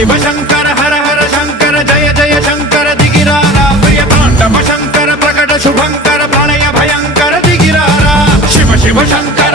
शिव शंकर हर हर शंकर जय जय शंकर दिगिरारा प्रिय तांडव शंकर प्रकट शुभंकर प्रलय भयंकर दिगिरारा शिव शिव शंकर